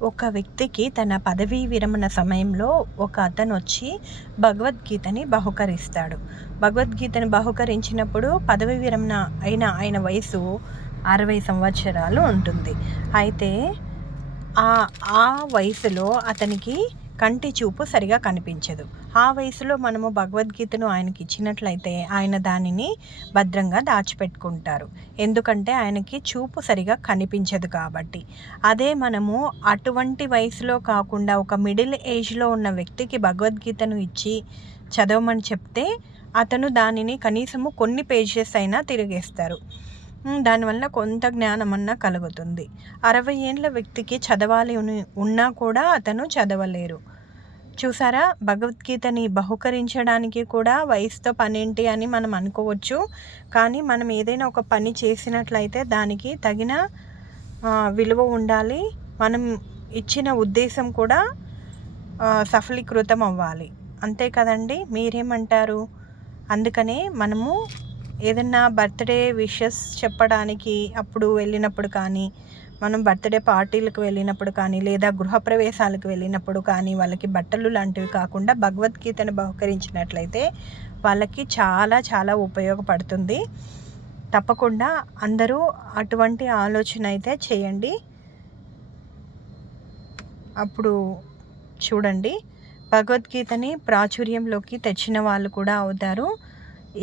ఒక వ్యక్తికి తన పదవీ విరమణ సమయంలో ఒక అతను వచ్చి భగవద్గీతని బహుకరిస్తాడు. భగవద్గీతని బహుకరించినప్పుడు పదవీ విరమణ అయిన ఆయన వయసు అరవై సంవత్సరాలు ఉంటుంది. అయితే ఆ ఆ వయసులో అతనికి కంటి చూపు సరిగా కనిపించదు. ఆ వయసులో మనము భగవద్గీతను ఆయనకి ఇచ్చినట్లయితే ఆయన దానిని భద్రంగా దాచిపెట్టుకుంటారు. ఎందుకంటే ఆయనకి చూపు సరిగా కనిపించదు కాబట్టి. అదే మనము అటువంటి వయసులో కాకుండా ఒక మిడిల్ ఏజ్లో ఉన్న వ్యక్తికి భగవద్గీతను ఇచ్చి చదవమని చెప్తే అతను దానిని కనీసము కొన్ని పేజెస్ అయినా తిరిగేస్తారు. దానివల్ల కొంత జ్ఞానం అన్నా కలుగుతుంది. అరవై ఏళ్ళ వ్యక్తికి చదవాలి ఉన్నా కూడా అతను చదవలేరు. చూసారా? భగవద్గీతని బహుకరించడానికి కూడా వయసుతో పనేంటి అని మనం అనుకోవచ్చు. కానీ మనం ఏదైనా ఒక పని చేసినట్లయితే దానికి తగిన విలువ ఉండాలి. మనం ఇచ్చిన ఉద్దేశం కూడా సఫలీకృతం అవ్వాలి. అంతే కదండి? మీరేమంటారు? అందుకనే మనము ఏదన్నా బర్త్డే విషెస్ చెప్పడానికి అప్పుడు వెళ్ళినప్పుడు కానీ మనం బర్త్డే పార్టీలకు వెళ్ళినప్పుడు కానీ లేదా గృహప్రవేశాలకు వెళ్ళినప్పుడు కానీ వాళ్ళకి బట్టలు లాంటివి కాకుండా భగవద్గీతను బహుకరించినట్లయితే వాళ్ళకి చాలా చాలా ఉపయోగపడుతుంది. తప్పకుండా అందరూ అటువంటి ఆలోచన అయితే చేయండి. అప్పుడు చూడండి. భగవద్గీతని ప్రాచుర్యంలోకి తెచ్చిన వాళ్ళు కూడా అవుతారు.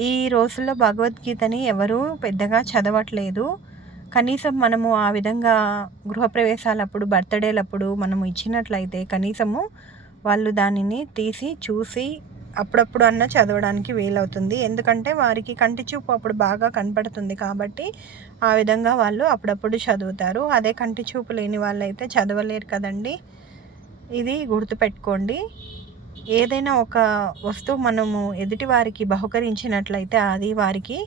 ఈ రోజుల్లో భగవద్గీతని ఎవరూ పెద్దగా చదవట్లేదు. కనీసం మనము ఆ విధంగా గృహప్రవేశాలప్పుడు బర్త్డేలప్పుడు మనము ఇచ్చినట్లయితే కనీసము వాళ్ళు దానిని తీసి చూసి అప్పుడప్పుడు అన్న చదవడానికి వీలవుతుంది. ఎందుకంటే వారికి కంటి చూపు అప్పుడు బాగా కనపడుతుంది కాబట్టి ఆ విధంగా వాళ్ళు అప్పుడప్పుడు చదువుతారు. అదే కంటి చూపు లేని వాళ్ళైతే చదవలేరు కదండి. ఇది గుర్తుపెట్టుకోండి. ఏదైనా ఒక వస్తువు మనము ఎదుటి వారికి బహుకరించినట్లయితే అది వారికి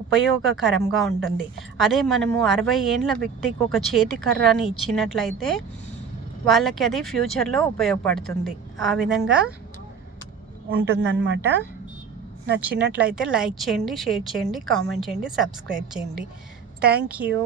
ఉపయోగకరంగా ఉంటుంది. అదే మనము అరవై ఏండ్ల వ్యక్తికి ఒక చేతి కర్రని ఇచ్చినట్లయితే వాళ్ళకి అది ఫ్యూచర్లో ఉపయోగపడుతుంది. ఆ విధంగా ఉంటుందన్నమాట. నచ్చినట్లయితే లైక్ చేయండి షేర్ చేయండి కామెంట్ చేయండి సబ్స్క్రైబ్ చేయండి. Thank you.